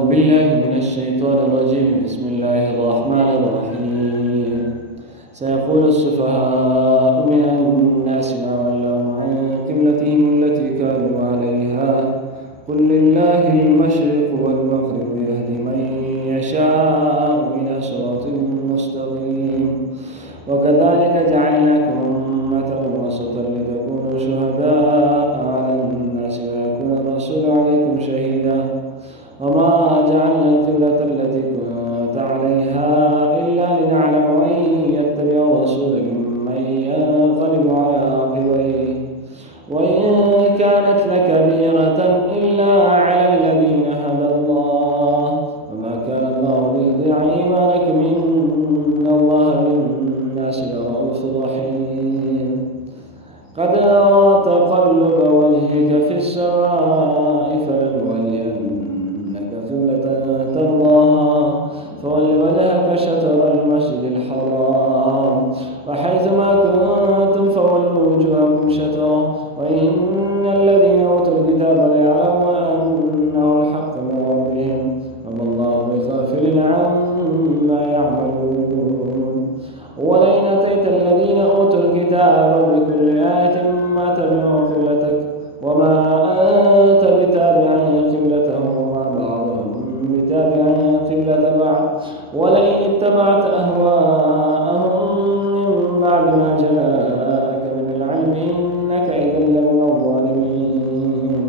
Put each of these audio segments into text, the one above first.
أعوذ بالله من الشيطان الرجيم. بسم الله الرحمن الرحيم. سيقول السفهاء من الناس ما ولاهم عن قبلتهم التي كانوا عليها قل لله المشرق والمغرب يهدي من يشاء إلى صراط مستقيم. وكذلك جعلناكم أمة وسطا لتكونوا شهداء على الناس ويكون الرسول عليكم شهيدا. وما جعلنا القبلة التي كنت عليها إلا لنعلم من يتبع الرسول ممن ينقلب على عقبيه وإن كانت لكبيرة إلا على الذين هدى الله وما كان الله ليضيع إيمانكم إن الله بالناس لرءوف رحيم. قد أرى تقلب وجهك في السماء فلنولينك قبلة ترضاها فول وجهك شطر المسجد الحرام وحيثما كنتم فولوا وجوهكم شطره وإن الذين أوتوا الكتاب ليعلمون أنه الحق من ربهم وما الله بغافل عما يعملون. ولئن أتيت الذين أوتوا الكتاب بكل آية ما تبعوا قبلتك وما أنت بتابع قبلتهم وما بعضهم بتابع قبلة بعض ولئن اتبعت أهواءهم من بعد ما جاءك من العلم إنك إذا لمن الظالمين.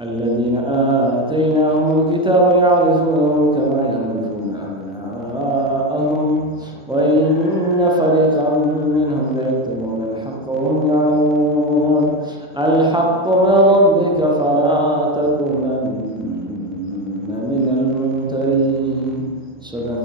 الذين آتيناهم الكتاب يعرفونه كما يعرفون أبناءهم وإن فريقا منهم ليكتمون الحق وهم يعلمون. الحق من ربك فلا تكونن من الممترين. صدق